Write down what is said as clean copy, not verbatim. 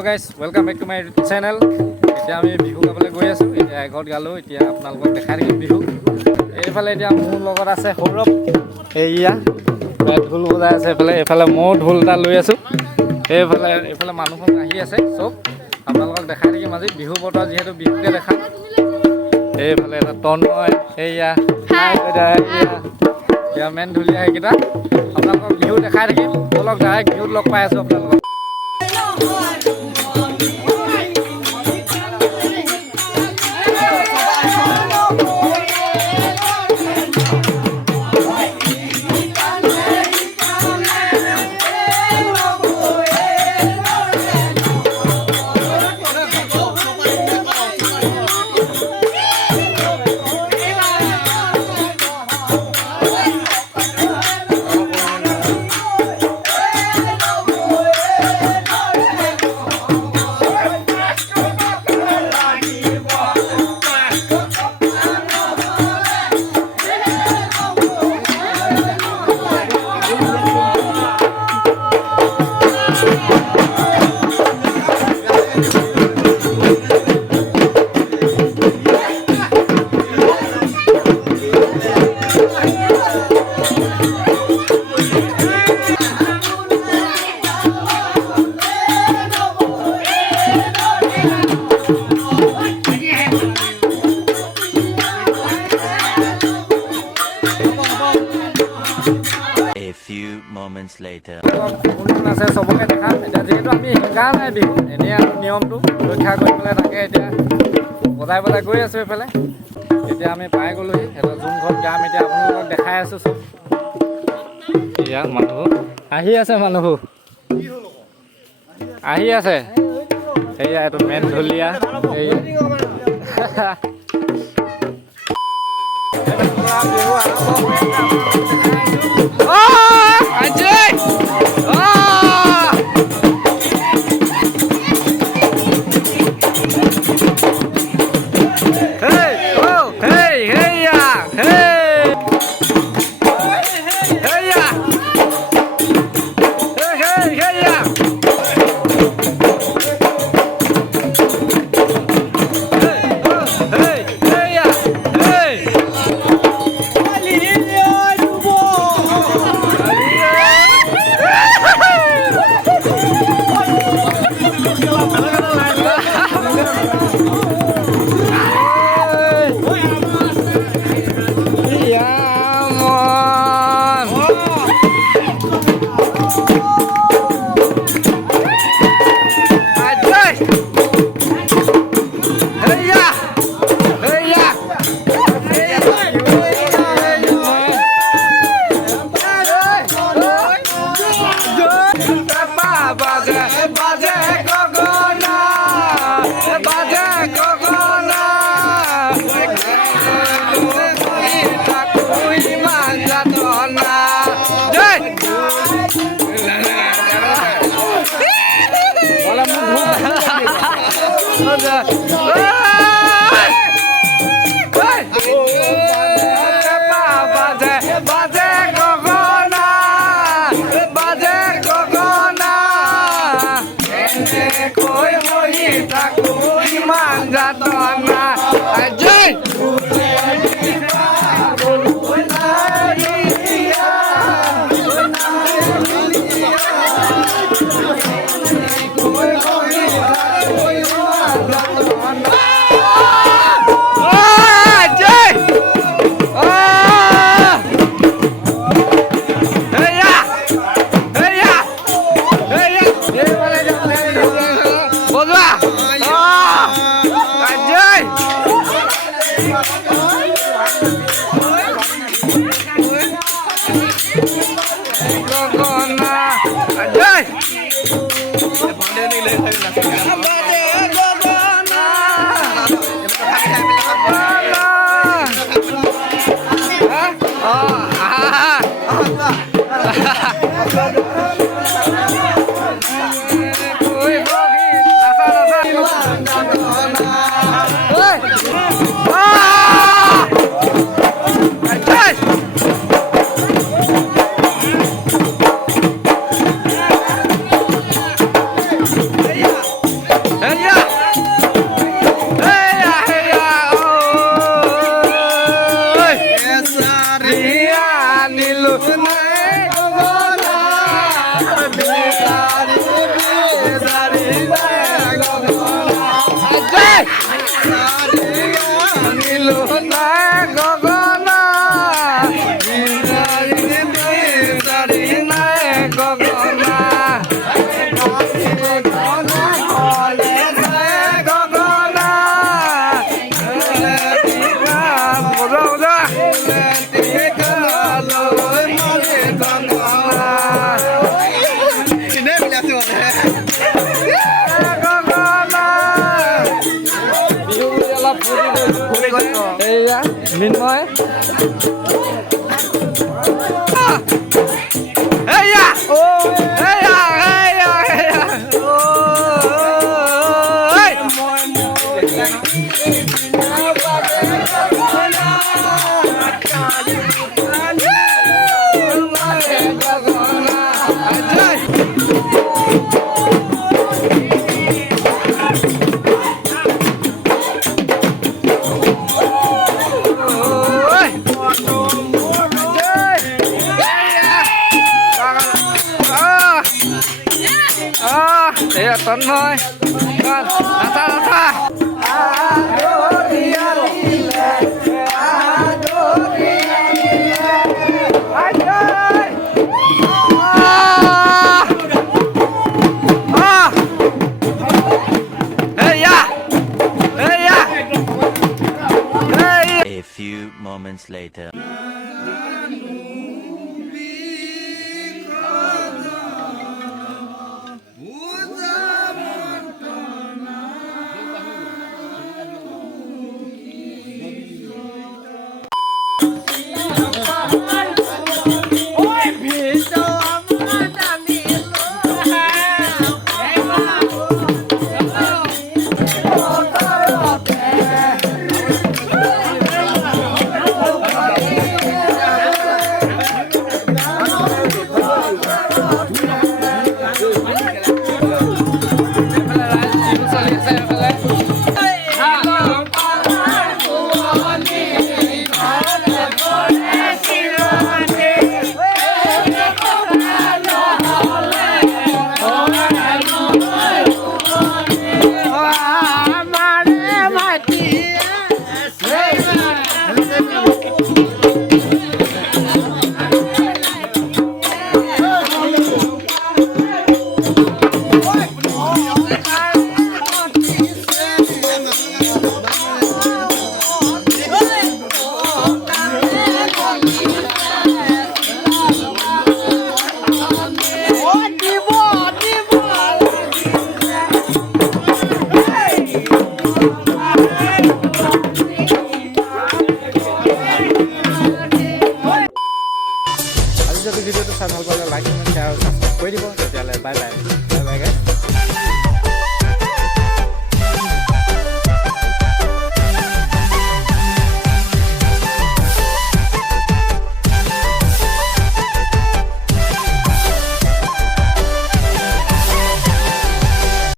Hello' guys welcome back to my YouTube channel. এতিয়া আমি বিহু গাবলৈ গৈ আছোঁ। এতিয়া এঘৰত গালোঁ, এতিয়া আপোনালোকক দেখাই থাকিম বিহু। এইফালে এতিয়া মোৰ লগত আছে সৌৰভ, এইয়া ঢোল বজাই আছে এইফালে ময়ো ঢোল এটা লৈ আছোঁ। এইফালে মানুহখন আহি আছে চব আপোনালোকক দেখাই থাকিম আজি বিহু বতৰ, যিহেতু বিহুকে দেখাম। এইফালে এটা তন্ময়, এইয়া এতিয়া মেইন ঢুলীয়া এইকেইটা আপোনালোকক বিহু দেখাই থাকিম। ব'লক ডাইৰেক্ট বিহুত লগ পাই আছোঁ আপোনালোকক। আছে চবকে দেখাম এতিয়া, যিহেতু আমি শিকা নাই বিহু, এনেই আৰু নিয়মটো ৰক্ষা কৰি পেলাই তাকে এতিয়া বজাই গৈ আছোঁ। এইফালে এতিয়া আমি পাই গ'লোহি, এটা যোন ঘৰত গাম এতিয়া আপোনালোকক দেখাই আছোঁ চব। এতিয়া মানুহবোৰ আহি আছে, মানুহবোৰ আহি আছে। সেয়া এইটো মেইন ঢুলীয়া, মৃন্ময় এয়া ও এয়া এয়া এয়া ও এয়া তন্ময় নাথা নাথা A few moments later.